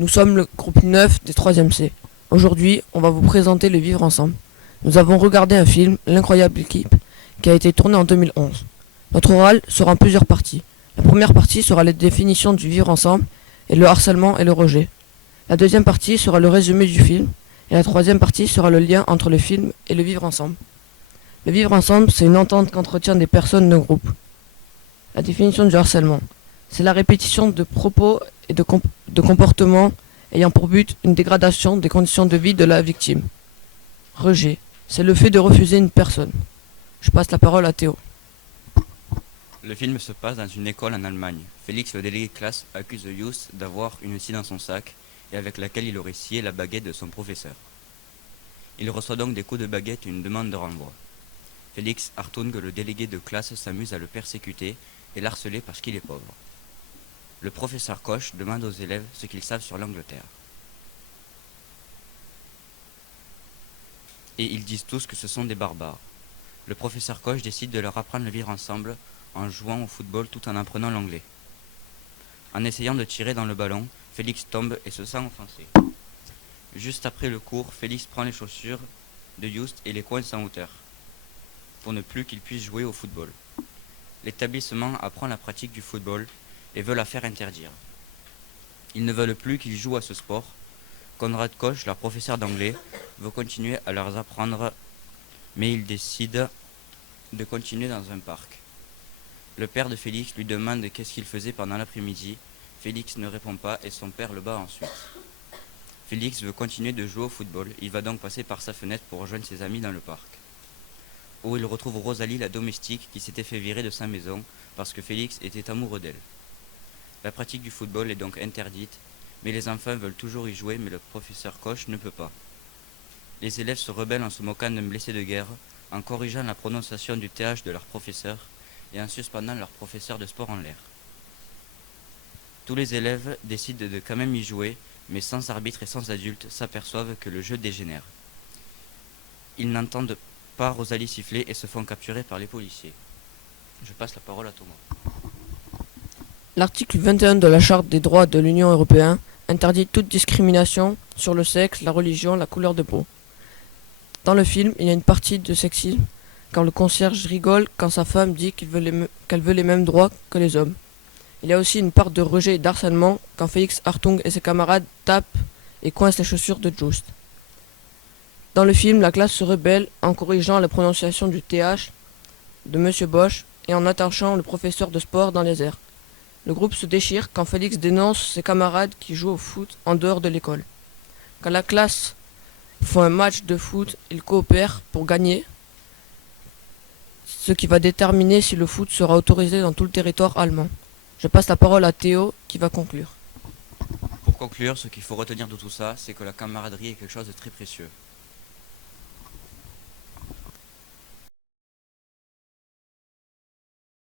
Nous sommes le groupe 9 des 3e C. Aujourd'hui, on va vous présenter le vivre ensemble. Nous avons regardé un film, L'incroyable équipe, qui a été tourné en 2011. Notre oral sera en plusieurs parties. La première partie sera la définition du vivre ensemble et le harcèlement et le rejet. La deuxième partie sera le résumé du film et la troisième partie sera le lien entre le film et le vivre ensemble. Le vivre ensemble, c'est une entente qu'entretient des personnes d'un groupe. La définition du harcèlement, c'est la répétition de propos et de comportements ayant pour but une dégradation des conditions de vie de la victime. Rejet, c'est le fait de refuser une personne. Je passe la parole à Théo. Le film se passe dans une école en Allemagne. Félix, le délégué de classe, accuse Just d'avoir une scie dans son sac et avec laquelle il aurait scié la baguette de son professeur. Il reçoit donc des coups de baguette et une demande de renvoi. Félix Hartung, le délégué de classe, s'amuse à le persécuter et l'harceler parce qu'il est pauvre. Le professeur Koch demande aux élèves ce qu'ils savent sur l'Angleterre. Et ils disent tous que ce sont des barbares. Le professeur Koch décide de leur apprendre le vivre ensemble en jouant au football tout en apprenant l'anglais. En essayant de tirer dans le ballon, Félix tombe et se sent offensé. Juste après le cours, Félix prend les chaussures de Just et les coince en hauteur, pour ne plus qu'il puisse jouer au football. L'établissement apprend la pratique du football et veut la faire interdire. Ils ne veulent plus qu'ils jouent à ce sport. Konrad Koch, leur professeur d'anglais, veut continuer à leur apprendre, mais il décide de continuer dans un parc. Le père de Félix lui demande qu'est-ce qu'il faisait pendant l'après-midi. Félix ne répond pas et son père le bat ensuite. Félix veut continuer de jouer au football. Il va donc passer par sa fenêtre pour rejoindre ses amis dans le parc, où il retrouve Rosalie, la domestique, qui s'était fait virer de sa maison parce que Félix était amoureux d'elle. La pratique du football est donc interdite, mais les enfants veulent toujours y jouer, mais le professeur Koch ne peut pas. Les élèves se rebellent en se moquant d'un blessé de guerre, en corrigeant la prononciation du TH de leur professeur et en suspendant leur professeur de sport en l'air. Tous les élèves décident de quand même y jouer, mais sans arbitre et sans adulte s'aperçoivent que le jeu dégénère. Ils n'entendent pas Rosalie siffler et se font capturer par les policiers. Je passe la parole à Thomas. L'article 21 de la Charte des droits de l'Union européenne interdit toute discrimination sur le sexe, la religion, la couleur de peau. Dans le film, il y a une partie de sexisme quand le concierge rigole quand sa femme dit qu'elle veut les mêmes droits que les hommes. Il y a aussi une part de rejet et d'harcèlement quand Félix Hartung et ses camarades tapent et coincent les chaussures de Just. Dans le film, la classe se rebelle en corrigeant la prononciation du TH de Monsieur Bosch et en attachant le professeur de sport dans les airs. Le groupe se déchire quand Félix dénonce ses camarades qui jouent au foot en dehors de l'école. Quand la classe fait un match de foot, ils coopèrent pour gagner, ce qui va déterminer si le foot sera autorisé dans tout le territoire allemand. Je passe la parole à Théo qui va conclure. Pour conclure, ce qu'il faut retenir de tout ça, c'est que la camaraderie est quelque chose de très précieux.